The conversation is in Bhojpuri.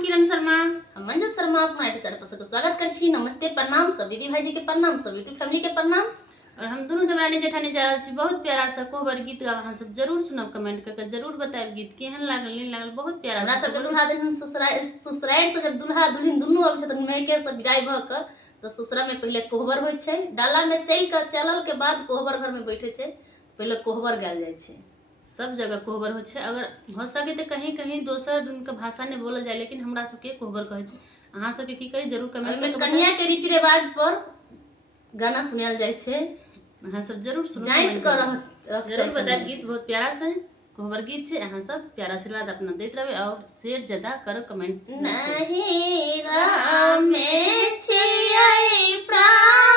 किरण शर्मा। हम मंजू शर्मा अपना यूट्यूब चैनल पर सबको स्वागत कर छी। नमस्ते, प्रणाम सब दीदी भाईजी के प्रणाम, सब यूट्यूब फैमिली के प्रणाम। और हम दोनों देवरानी जेठानी जा रहल छी बहुत प्यारा सा कोहबर गीत गाब। अहाँ सब जरूर सुनब, कमेंट करके जरूर बताएब गीत केहन लागल नहीं लागल। बहुत प्यारा हमरा सा सबके दुल्हा दुल्हन ससुराल से जब दुल्हा दुल्हन दुनू अबै छथिन मेके से विदाई भ क तो ससुरा में पहले कोहबर होइ छै। डाला में चलल के बाद कोहबर घर में बैठे छै, पहले कोहबर गायल जाइ छै। सब जगह कोहबर हो छै। अगर हो सके तो कहीं कहीं दोसर उनका भाषा नहीं बोलल जाए, लेकिन हमरा सबके कोहबर कहे छै। अहाँ सबके की करी जरूर कमेंट में कन्या के रीति रिवाज पर गाना सुनायल जाइ छै। अहाँ सब जरूर सुनो, जाइत कर जरूर बताएब। गीत बहुत प्यारा सा है, कोहबर गीत छै। अहाँ सब प्यारा आशीर्वाद अपना देते रहे और शेयर ज्यादा करो, कमेंट नहीं राम में छियै प्राण